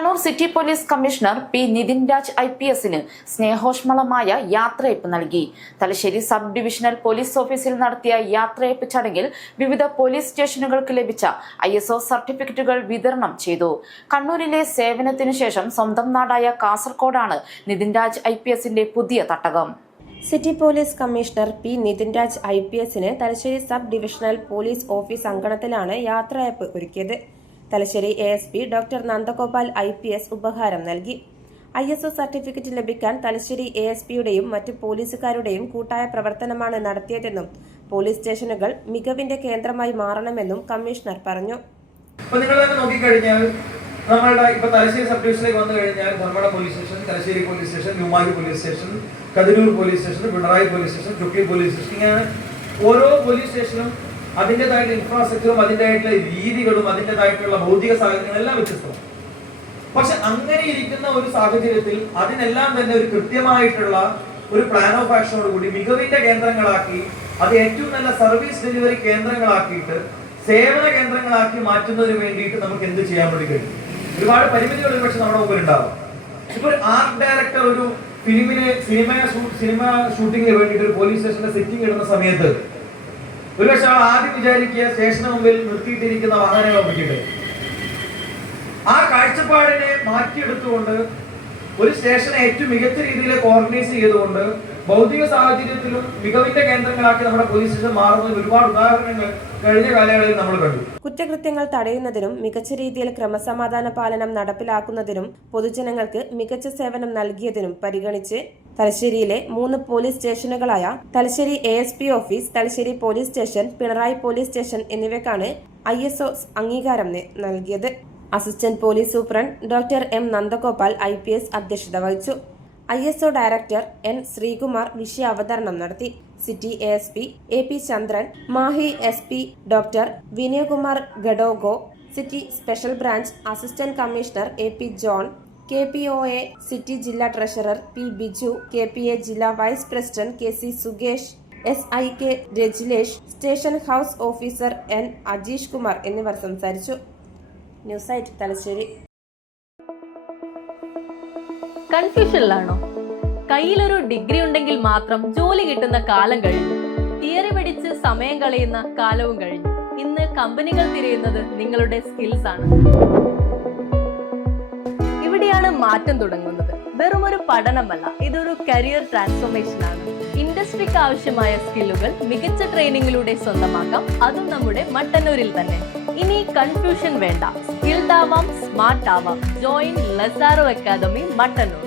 Kannur city police commissioner P Nitin Raj IPS സ്നേഹോഷ്മളമായ യാത്രയയപ്പ് നൽകി. തലശ്ശേരി സബ് ഡിവിഷണൽ പോലീസ് ഓഫീസിൽ നടത്തിയ യാത്രയയപ്പ് ചടങ്ങിൽ വിവിധ പോലീസ് സ്റ്റേഷനുകൾക്ക് ലഭിച്ച ISO സർട്ടിഫിക്കറ്റുകൾ വിതരണം ചെയ്തു. കണ്ണൂരിലെ സേവനത്തിനു ശേഷം സ്വന്തം നാടായ കാസർകോടാണ് നിതിൻ രാജ് IPS പുതിയ തട്ടകം. City police commissioner P Nitin Raj IPS Thalassery sub divisional police office അങ്കണത്തിലാണ് യാത്രയയപ്പ് ഒരുക്കിയത്. Thalassery ASP doctor Nandagopal IPS ഉപഹാരം നൽകി. ISO സർട്ടിഫിക്കറ്റ് ലഭിക്കാൻ തലശ്ശേരി ASPയുടെയും മറ്റു പോലീസുകാരുടെയും കൂട്ടായ പ്രവർത്തനമാണ് നടത്തിയതെന്നും പോലീസ് സ്റ്റേഷനുകൾ മികവിന്റെ കേന്ദ്രമായി മാറണമെന്നും കമ്മീഷണർ പറഞ്ഞു. നമ്മളുടെ തലശ്ശേരി സബ് ഡിവിഷനിലേക്ക് വന്നു കഴിഞ്ഞാൽ Dharmadam police station, Thalassery police station, ന്യൂമാലി police station, Kathirur police station, Pinarayi police station, ചുക്കി പോലീസ് സ്റ്റേഷൻ, ഇങ്ങനെ ഓരോ പോലീസ് സ്റ്റേഷനും അതിൻ്റെതായിട്ടുള്ള ഇൻഫ്രാസ്ട്രക്ചറും അതിൻ്റെതായിട്ടുള്ള രീതികളും അതിൻ്റെതായിട്ടുള്ള ഭൗതിക സാഹചര്യങ്ങളും എല്ലാം വ്യത്യസ്തമാണ്. പക്ഷെ അങ്ങനെ ഇരിക്കുന്ന ഒരു സാഹചര്യത്തിൽ അതിനെല്ലാം തന്നെ ഒരു കൃത്യമായിട്ടുള്ള ഒരു പ്ലാൻ ഓഫ് ആക്ഷനോട് കൂടി മികവിന്റെ കേന്ദ്രങ്ങളാക്കി അത് ഏറ്റവും നല്ല സർവീസ് ഡെലിവറി കേന്ദ്രങ്ങളാക്കിയിട്ട് സേവന കേന്ദ്രങ്ങളാക്കി മാറ്റുന്നതിന് വേണ്ടിയിട്ട് നമുക്ക് എന്ത് ചെയ്യാൻ വേണ്ടി കഴിയും? ഒരുപാട് പരിമിതികൾ പക്ഷെ നമ്മുടെ മുമ്പിൽ ഉണ്ടാവും. ഇപ്പൊ ഒരു ആർട്ട് ഡയറക്ടർ ഒരു സിനിമ ഷൂട്ടിങ്ങിന് വേണ്ടിയിട്ട് ഒരു പോലീസ് സ്റ്റേഷന്റെ സെറ്റിംഗ് ഇടുന്ന സമയത്ത് ഒരുപക്ഷെ ആൾ ആദ്യം വിചാരിക്കുക സ്റ്റേഷന് മുമ്പിൽ നിർത്തിയിട്ടിരിക്കുന്ന വാഹനങ്ങളെ പറ്റിയിട്ട്. ആ കാഴ്ചപ്പാടിനെ മാറ്റിയെടുത്തുകൊണ്ട് ഒരു സ്റ്റേഷനെ ഏറ്റവും മികച്ച രീതിയിൽ കോർഡിനേറ്റ് ചെയ്തുകൊണ്ട് ഭൗതിക സാഹചര്യത്തിലും മികവിന്റെ കേന്ദ്രങ്ങളാക്കി നമ്മുടെ പോലീസ് സ്റ്റേഷൻ മാറുന്നതിന് ഒരുപാട് ഉദാഹരണങ്ങൾ കഴിഞ്ഞ കാലയളവിൽ നമ്മൾ കണ്ടു. കുറ്റകൃത്യങ്ങൾ തടയുന്നതിനും മികച്ച രീതിയിൽ ക്രമസമാധാന പാലനം നടപ്പിലാക്കുന്നതിനും പൊതുജനങ്ങൾക്ക് മികച്ച സേവനം നൽകിയതിനും പരിഗണിച്ച് തലശ്ശേരിയിലെ 3 പോലീസ് സ്റ്റേഷനുകളായ Thalassery ASP office, Thalassery police station, Pinarayi police station എന്നിവയ്ക്കാണ് ISO അംഗീകാരം നൽകിയത്. Assistant police superintendent doctor M Nandagopal IPS അധ്യക്ഷത വഹിച്ചു. ISO ഡയറക്ടർ N ശ്രീകുമാർ വിഷയാവതരണം നടത്തി. സിറ്റി ASP AP ചന്ദ്രൻ, മാഹി SP ഡോക്ടർ വിനയകുമാർ ഗഡോഗോ, city special branch assistant commissioner AP John, KPOA city ജില്ലാ ട്രഷറർ P ബിജു, KPA ജില്ലാ വൈസ് പ്രസിഡന്റ് KC സുഗേഷ്, SIK Rajilesh, station house officer N Ajeesh Kumar എന്നിവർ സംസാരിച്ചു. ന്യൂസ് ആയിട്ട് തലശ്ശേരി. കൺഫ്യൂഷനിലാണോ? കയ്യിലൊരു ഡിഗ്രി ഉണ്ടെങ്കിൽ മാത്രം ജോലി കിട്ടുന്ന കാലം കഴിഞ്ഞു. തിയറി പഠിച്ച് സമയം കളയുന്ന കാലവും കഴിഞ്ഞു. ഇന്ന് കമ്പനികൾ തിരയുന്നത് നിങ്ങളുടെ സ്കിൽസ് ആണ്. ഇവിടെയാണ് മാറ്റം തുടങ്ങുന്നത്. വെറുമൊരു പഠനമല്ല, ഇതൊരു കരിയർ ട്രാൻസ്ഫോർമേഷൻ ആണ്. ഇൻഡസ്ട്രിക്ക് ആവശ്യമായ സ്കില്ലുകൾ മികച്ച ട്രെയിനിങ്ങിലൂടെ സ്വന്തമാക്കാം, അതും നമ്മുടെ മട്ടന്നൂരിൽ തന്നെ. ഇനി കൺഫ്യൂഷൻ വേണ്ട. സ്കിൽഡ് ആവാം, സ്മാർട്ട് ആവാം. Join Lazaro academy Mattannur.